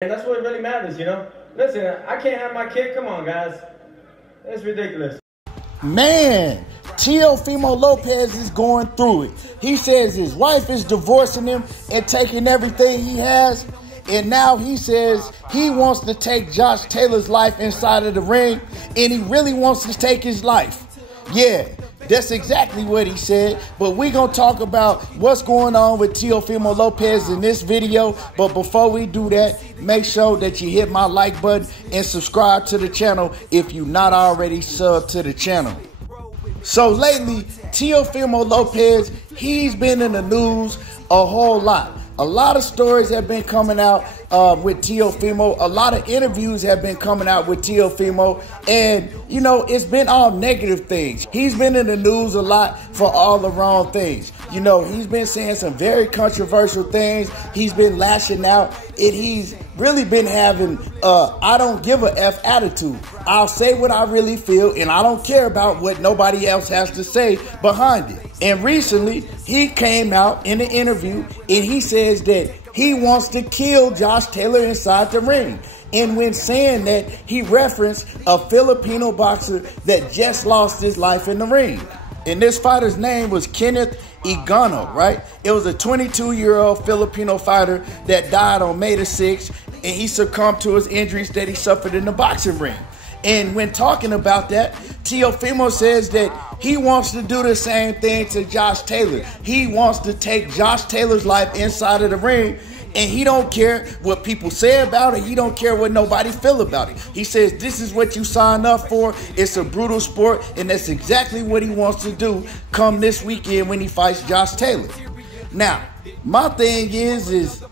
And that's what really matters, you know? Listen, I can't have my kid. Come on, guys. It's ridiculous. Man, Teofimo Lopez is going through it. He says his wife is divorcing him and taking everything he has. And now he says he wants to take Josh Taylor's life inside of the ring. And he really wants to take his life. Yeah, that's exactly what he said. But we're going to talk about what's going on with Teofimo Lopez in this video. But before we do that, make sure that you hit my like button and subscribe to the channel if you're not already subbed to the channel. So lately, Teofimo Lopez, he's been in the news a whole lot. A lot of stories have been coming out with Teofimo. A lot of interviews have been coming out with Teofimo. And, you know, it's been all negative things. He's been in the news a lot for all the wrong things. You know, he's been saying some very controversial things. He's been lashing out. And he's really been having I don't give a F attitude. I'll say what I really feel, and I don't care about what nobody else has to say behind it. And recently, he came out in an interview, and he says that he wants to kill Josh Taylor inside the ring. And when saying that, he referenced a Filipino boxer that just lost his life in the ring. And this fighter's name was Kenneth Igano, right? It was a 22-year-old Filipino fighter that died on May the 6th, and he succumbed to his injuries that he suffered in the boxing ring. And when talking about that, Teofimo says that he wants to do the same thing to Josh Taylor. He wants to take Josh Taylor's life inside of the ring, and he don't care what people say about it. He don't care what nobody feel about it. He says this is what you signed up for. It's a brutal sport, and that's exactly what he wants to do come this weekend when he fights Josh Taylor. Now, my thing is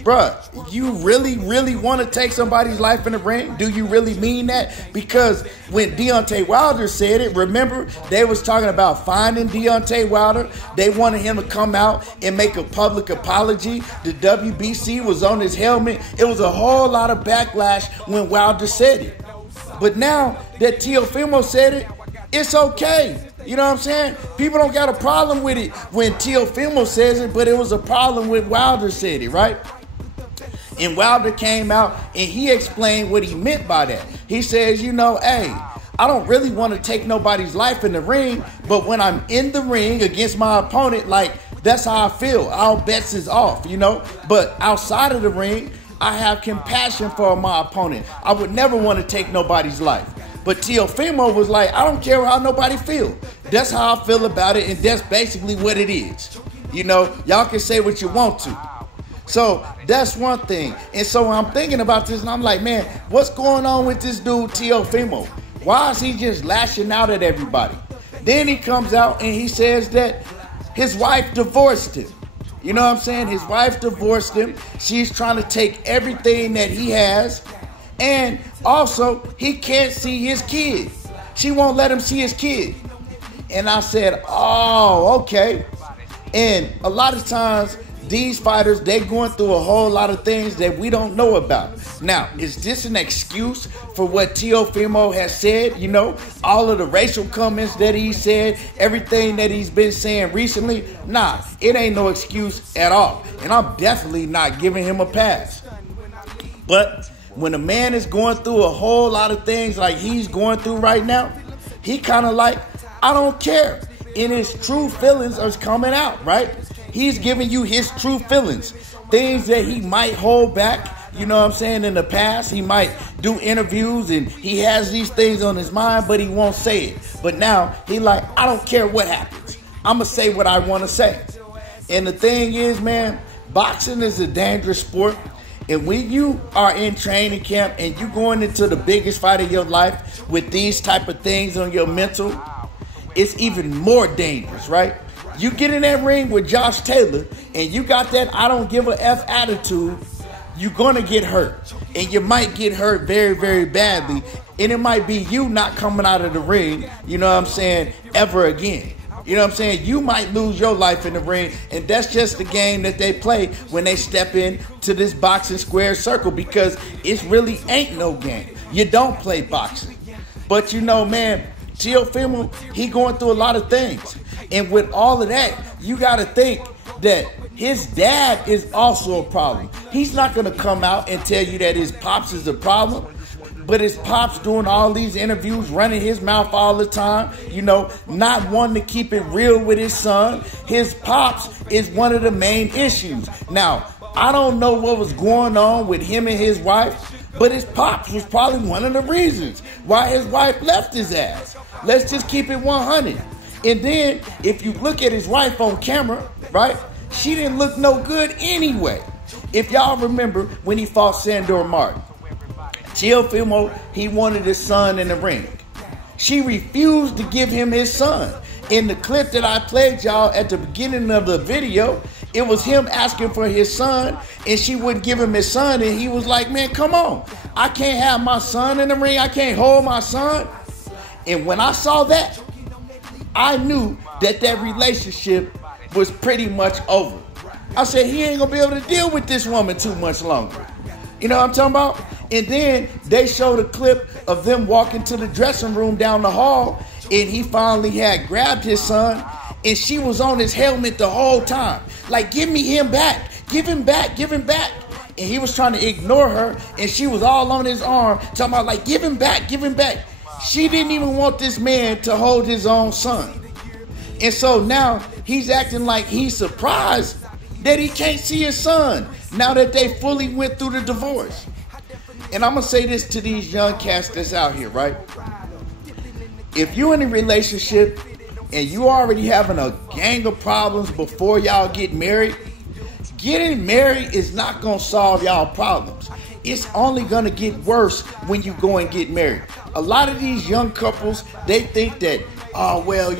bruh, you really want to take somebody's life in the ring? Do you really mean that? Because when Deontay Wilder said it, remember, they was talking about finding Deontay Wilder. They wanted him to come out and make a public apology. The WBC was on his helmet. It was a whole lot of backlash when Wilder said it. But now that Teofimo said it, it's okay. You know what I'm saying? People don't got a problem with it when Teofimo says it, but it was a problem when Wilder said it, right? And Wilder came out and he explained what he meant by that. He says, you know, hey, I don't really want to take nobody's life in the ring, but when I'm in the ring against my opponent, like, that's how I feel. All bets is off, you know? But outside of the ring, I have compassion for my opponent. I would never want to take nobody's life. But Teofimo was like, I don't care how nobody feel. That's how I feel about it, and that's basically what it is. You know, y'all can say what you want to. So that's one thing. And so I'm thinking about this and I'm like, man, what's going on with this dude Teofimo? Why is he just lashing out at everybody? Then he comes out and he says that his wife divorced him. You know what I'm saying? His wife divorced him. She's trying to take everything that he has. And also, he can't see his kid. She won't let him see his kid. And I said, oh, okay. And a lot of times, these fighters, they're going through a whole lot of things that we don't know about. Now, is this an excuse for what Teofimo has said? You know, all of the racial comments that he said, everything that he's been saying recently? Nah, it ain't no excuse at all. And I'm definitely not giving him a pass. But when a man is going through a whole lot of things like he's going through right now, he kind of like, I don't care. And his true feelings are coming out, right? He's giving you his true feelings. Things that he might hold back, you know what I'm saying, in the past. He might do interviews and he has these things on his mind, but he won't say it. But now he like, I don't care what happens. I'm going to say what I want to say. And the thing is, man, boxing is a dangerous sport. And when you are in training camp and you going into the biggest fight of your life with these type of things on your mental, it's even more dangerous, right? You get in that ring with Josh Taylor and you got that I don't give a F attitude, you're going to get hurt. And you might get hurt very, very badly. And it might be you not coming out of the ring, you know what I'm saying, ever again. You know what I'm saying? You might lose your life in the ring. And that's just the game that they play when they step into this boxing square circle, because it really ain't no game. You don't play boxing. But you know, man, Teofimo, he going through a lot of things. And with all of that, you got to think that his dad is also a problem. He's not going to come out and tell you that his pops is the problem. But his pops doing all these interviews, running his mouth all the time, not wanting to keep it real with his son. His pops is one of the main issues. Now, I don't know what was going on with him and his wife, but his pops was probably one of the reasons why his wife left his ass. Let's just keep it 100. And then, if you look at his wife on camera, right, she didn't look no good anyway. If y'all remember when he fought Sandor Martin, Teofimo, he wanted his son in the ring. She refused to give him his son. In the clip that I played y'all at the beginning of the video, it was him asking for his son, and she wouldn't give him his son, and he was like, man, come on. I can't have my son in the ring. I can't hold my son. And when I saw that, I knew that relationship was pretty much over. I said, he ain't going to be able to deal with this woman too much longer. You know what I'm talking about? And then they showed a clip of them walking to the dressing room down the hall, and he finally had grabbed his son, and she was on his helmet the whole time. Like, give me him back. Give him back. Give him back. And he was trying to ignore her, and she was all on his arm, talking about, like, give him back. Give him back. She didn't even want this man to hold his own son. And so now he's acting like he's surprised that he can't see his son now that they fully went through the divorce. And I'm going to say this to these young cats that's out here, right? If you're in a relationship and you already having a gang of problems before y'all get married, getting married is not going to solve y'all problems. It's only going to get worse when you go and get married. A lot of these young couples, they think that, oh, well,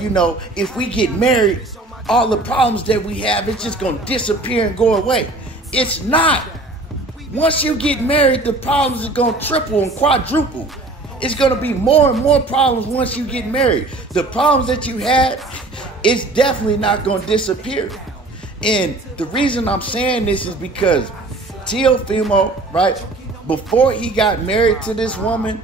if we get married, all the problems that we have, it's just going to disappear and go away. It's not. Once you get married, the problems are going to triple and quadruple. It's going to be more and more problems once you get married. The problems that you had, it's definitely not going to disappear. And the reason I'm saying this is because Teofimo, right, before he got married to this woman,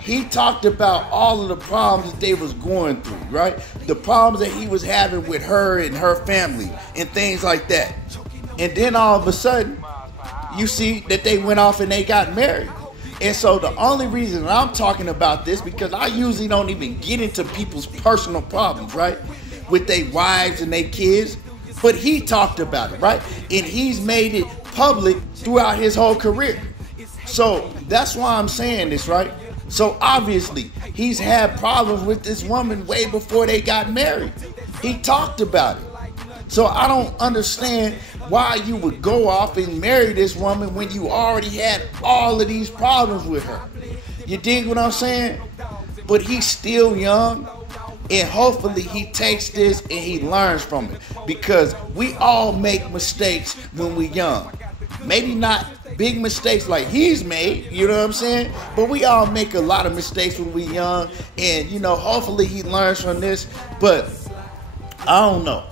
he talked about all of the problems that they was going through, right? The problems that he was having with her and her family and things like that. And then all of a sudden, you see that they went off and they got married. And so the only reason I'm talking about this, because I usually don't even get into people's personal problems, right? With their wives and their kids. But he talked about it, right? And he's made it public throughout his whole career. So that's why I'm saying this, right? So obviously, he's had problems with this woman way before they got married. He talked about it. So I don't understand why you would go off and marry this woman when you already had all of these problems with her. You dig what I'm saying? But he's still young, and hopefully he takes this and he learns from it, because we all make mistakes when we're young. Maybe not big mistakes like he's made, you know what I'm saying? But we all make a lot of mistakes when we're young, and hopefully he learns from this. But I don't know.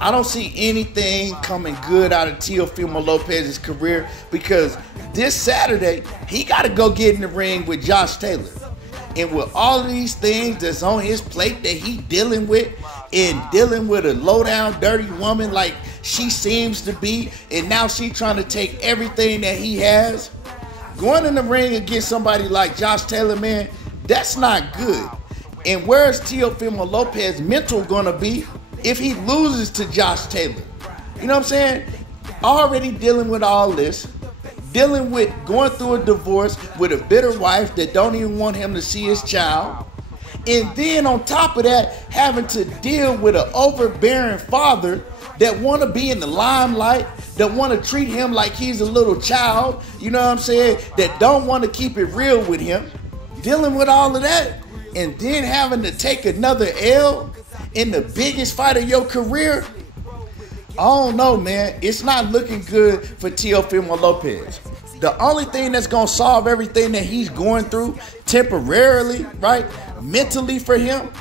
I don't see anything coming good out of Teofimo Lopez's career, because this Saturday, he got to go get in the ring with Josh Taylor. And with all of these things that's on his plate that he dealing with, and dealing with a low-down, dirty woman like she seems to be, and now she trying to take everything that he has, going in the ring against somebody like Josh Taylor, man, that's not good. And where's Teofimo Lopez mental going to be if he loses to Josh Taylor? You know what I'm saying? Already dealing with all this, dealing with going through a divorce with a bitter wife that don't even want him to see his child. And then on top of that, having to deal with an overbearing father that want to be in the limelight, that want to treat him like he's a little child, you know what I'm saying, that don't want to keep it real with him. Dealing with all of that, and then having to take another L in the biggest fight of your career. I don't know, man. It's not looking good for Teofimo Lopez. The only thing that's going to solve everything that he's going through temporarily, right, mentally for him,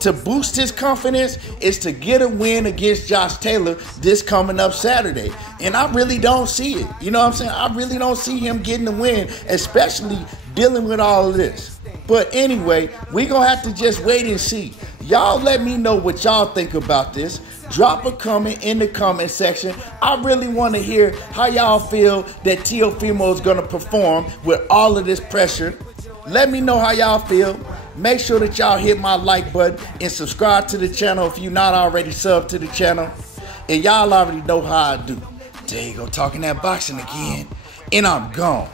to boost his confidence, is to get a win against Josh Taylor this coming up Saturday. And I really don't see it. You know what I'm saying? I really don't see him getting the win, especially dealing with all of this. But anyway, we're going to have to just wait and see. Y'all let me know what y'all think about this. Drop a comment in the comment section. I really want to hear how y'all feel that Teofimo is going to perform with all of this pressure. Let me know how y'all feel. Make sure that y'all hit my like button and subscribe to the channel if you're not already subbed to the channel. And y'all already know how I do. There you go, talking that boxing again. And I'm gone.